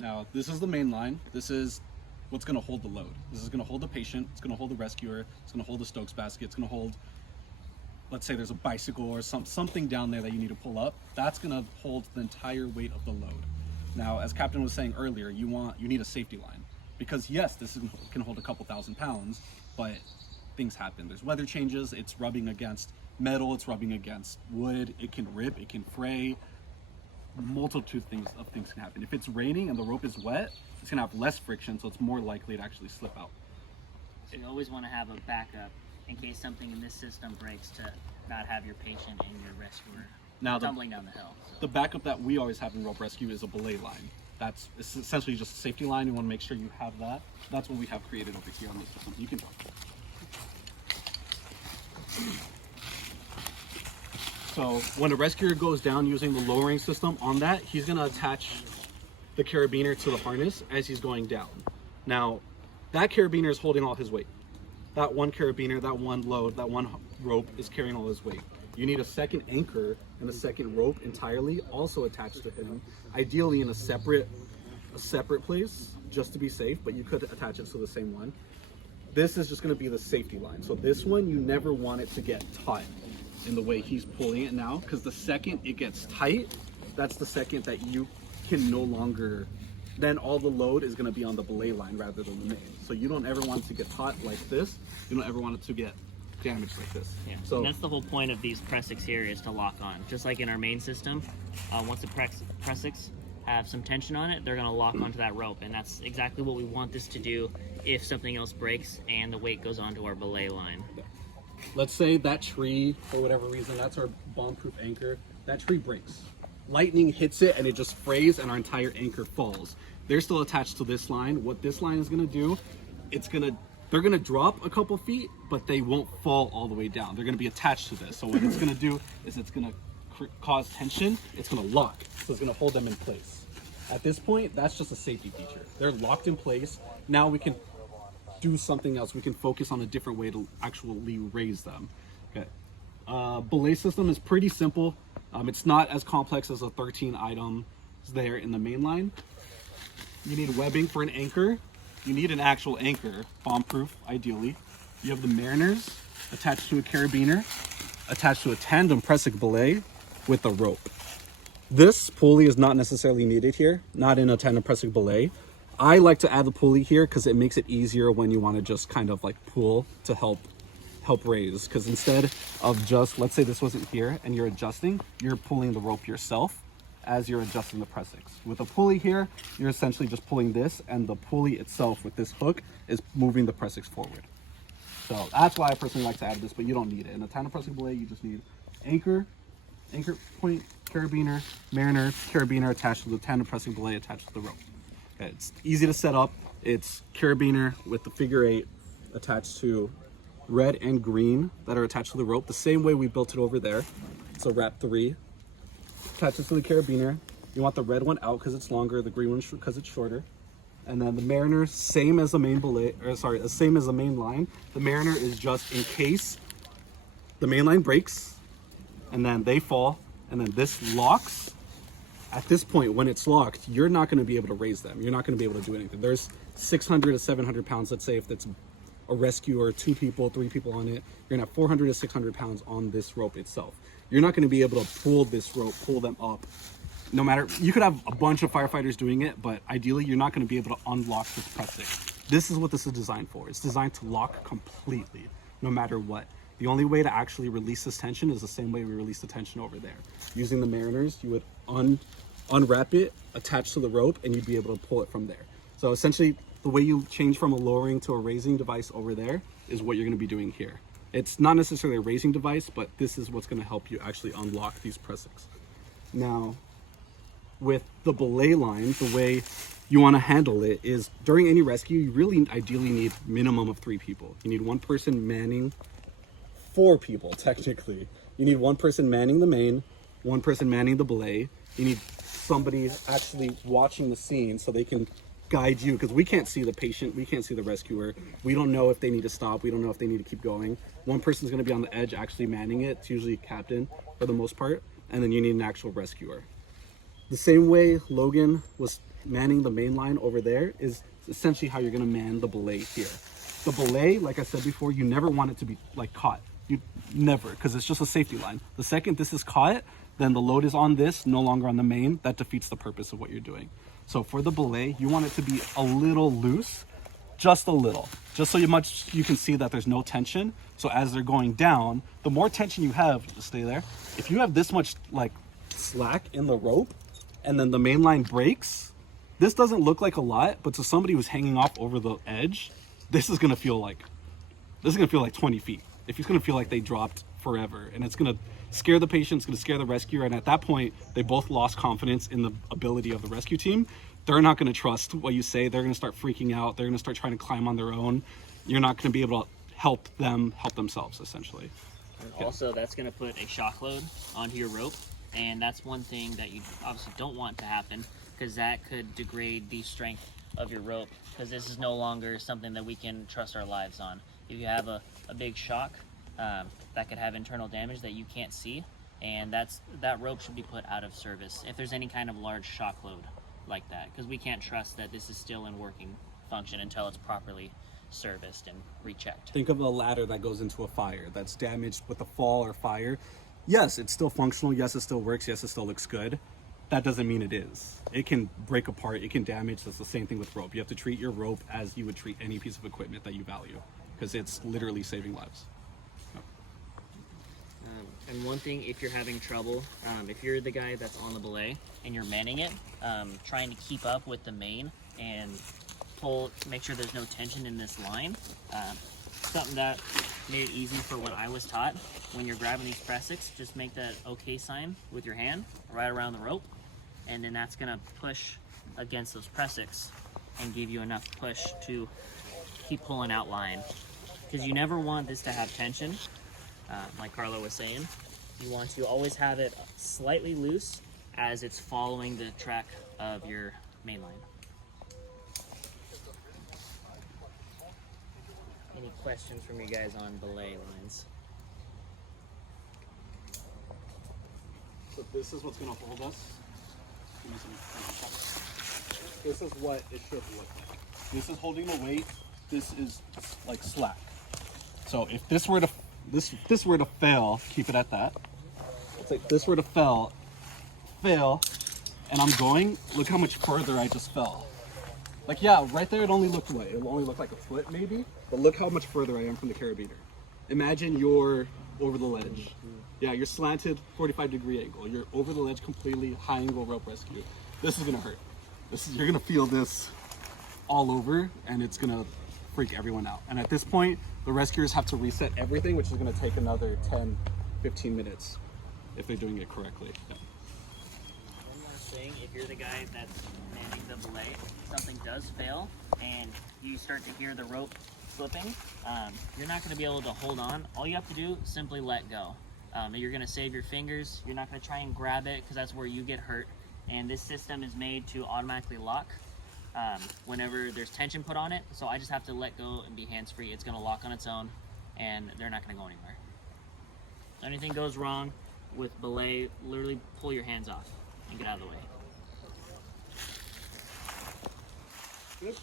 Now, this is the main line. This is what's going to hold the load. This is going to hold the patient. It's going to hold the rescuer. It's going to hold the Stokes basket. It's going to hold, let's say there's a bicycle or something down there that you need to pull up. That's going to hold the entire weight of the load. Now, as Captain was saying earlier, you need a safety line, because yes, can hold a couple thousand pounds, but things happen. There's weather changes. It's rubbing against metal. It's rubbing against wood. It can rip. It can fray. Multitude of things can happen. If it's raining and the rope is wet, it's gonna have less friction, so it's more likely to actually slip out. So you always want to have a backup in case something in this system breaks, to not have your patient and your rescuer tumbling down the hill. So. The backup that we always have in rope rescue is a belay line. It's essentially just a safety line. You want to make sure you have that. That's what we have created over here on this system. You can talk. So when a rescuer goes down using the lowering system on that, he's going to attach the carabiner to the harness as he's going down. Now, that carabiner is holding all his weight. That one carabiner, that one load, that one rope is carrying all his weight. You need a second anchor and a second rope entirely also attached to him, ideally in a separate place, just to be safe, but you could attach it to the same one. This is just going to be the safety line. So this one, you never want it to get taut in the way he's pulling it now, because the second it gets tight, that's the second that you can no longer, then all the load is going to be on the belay line rather than the main. So you don't ever want it to get taut like this. You don't ever want it to get damaged like this. Yeah. So and that's the whole point of these pressics here, is to lock on. Just like in our main system, once the pressics have some tension on it, they're going to lock onto that rope, and that's exactly what we want this to do if something else breaks and the weight goes onto our belay line. Let's say that tree, for whatever reason, that's our bomb-proof anchor, that tree breaks. Lightning hits it and it just frays and our entire anchor falls. They're still attached to this line. What this line is gonna do, they're gonna drop a couple feet, but they won't fall all the way down. They're gonna be attached to this. So what it's gonna do is it's gonna cause tension, it's gonna lock, so it's gonna hold them in place. At this point, that's just a safety feature. They're locked in place. Now we can do something else. We can focus on a different way to actually raise them. Okay. Belay system is pretty simple. It's not as complex as a 13 items there in the main line. You need webbing for an anchor. You need an actual anchor, bomb-proof, ideally. You have the mariners attached to a carabiner, attached to a tandem pressic belay with a rope. This pulley is not necessarily needed here, not in a tandem pressic belay. I like to add the pulley here because it makes it easier when you want to just kind of like pull to help raise. Because instead of just, let's say this wasn't here and you're adjusting, you're pulling the rope yourself as you're adjusting the pressics. With a pulley here, you're essentially just pulling this, and the pulley itself with this hook is moving the pressics forward. So that's why I personally like to add this, but you don't need it. In a tandem pressic belay, you just need anchor point, carabiner, mariner, carabiner attached to the tandem pressic belay attached to the rope. It's easy to set up. It's carabiner with the figure 8 attached to red and green that are attached to the rope, the same way we built it over there. So wrap 3 attaches to the carabiner. You want the red one out because it's longer, the green one because it's shorter. And then the mariner, same as the main belay, or sorry, same as the main line. The mariner is just in case the main line breaks and then they fall and then this locks. At this point, when it's locked, you're not going to be able to raise them. You're not going to be able to do anything. There's 600 to 700 pounds, let's say, if it's a rescue or 2 people, 3 people on it. You're going to have 400 to 600 pounds on this rope itself. You're not going to be able to pull this rope, pull them up. No matter, you could have a bunch of firefighters doing it, but ideally, you're not going to be able to unlock this pressic. This is what this is designed for. It's designed to lock completely, no matter what. The only way to actually release this tension is the same way we release the tension over there. Using the mariners, you would unwrap it, attach to the rope, and you'd be able to pull it from there. So essentially, the way you change from a lowering to a raising device over there is what you're going to be doing here. It's not necessarily a raising device, but this is what's going to help you actually unlock these pressics. Now, with the belay line, the way you want to handle it is during any rescue, you really ideally need minimum of 3 people. You need 1 person manning, 4 people technically. You need 1 person manning the main, 1 person manning the belay. You need somebody actually watching the scene so they can guide you, because we can't see the patient, we can't see the rescuer. We don't know if they need to stop, we don't know if they need to keep going. 1 person's going to be on the edge actually manning it. It's usually captain for the most part, and then you need an actual rescuer. The same way Logan was manning the main line over there is essentially how you're going to man the belay here. The belay, like I said before, you never want it to be like caught. You never, because it's just a safety line. The second this is caught, then the load is on this, no longer on the main. That defeats the purpose of what you're doing. So for the belay, you want it to be a little loose, just a little, just so you can see that there's no tension. So as they're going down, the more tension you have, just stay there. If you have this much like slack in the rope, and then the main line breaks, this doesn't look like a lot, but to somebody who's hanging off over the edge, this is gonna feel like 20 feet. If it's gonna feel like they dropped forever, and it's gonna scare the patient, it's gonna scare the rescuer, and at that point, they both lost confidence in the ability of the rescue team. They're not gonna trust what you say. They're gonna start freaking out. They're gonna start trying to climb on their own. You're not gonna be able to help them help themselves, essentially. And also, that's going to put a shock load onto your rope, and that's one thing that you obviously don't want to happen, because that could degrade the strength of your rope, because this is no longer something that we can trust our lives on. If you have a big shock, that could have internal damage that you can't see, and that rope should be put out of service if there's any kind of large shock load like that, because we can't trust that this is still in working function until it's properly serviced and rechecked. Think of a ladder that goes into a fire that's damaged with a fall or fire. Yes, it's still functional. Yes, it still works. Yes, it still looks good. That doesn't mean it is. It can break apart. It can damage. That's the same thing with rope. You have to treat your rope as you would treat any piece of equipment that you value, because it's literally saving lives. And one thing, if you're having trouble, if you're the guy that's on the belay and you're manning it, trying to keep up with the main and pull, make sure there's no tension in this line. Something that made it easy for what I was taught, when you're grabbing these pressics, just make that OK sign with your hand right around the rope, and then that's gonna push against those pressics and give you enough push to keep pulling out line. Because you never want this to have tension, like Carlo was saying. You want to always have it slightly loose as it's following the track of your main line. Any questions from you guys on belay lines? So this is what's going to hold us. This is what it should look like. This is holding the weight. This is like slack. So if this were to fail, keep it at that. It's like this were to fail, and I'm going. Look how much further I just fell. Like, yeah, right there it only looked what? It only looked like a foot maybe, but look how much further I am from the carabiner. Imagine you're over the ledge. Yeah, you're slanted 45-degree angle. You're over the ledge completely, high angle rope rescue. This is gonna hurt. You're gonna feel this all over, and it's gonna freak everyone out. And at this point, the rescuers have to reset everything, which is gonna take another 10, 15 minutes if they're doing it correctly. Yeah. One last thing, if you're the guy that's manning the belay, something does fail and you start to hear the rope slipping, you're not going to be able to hold on. All you have to do is simply let go. You're going to save your fingers. You're not going to try and grab it, because that's where you get hurt. And this system is made to automatically lock whenever there's tension put on it. So I just have to let go and be hands-free. It's going to lock on its own, and they're not going to go anywhere. If anything goes wrong with belay, literally pull your hands off and get out of the way. Good.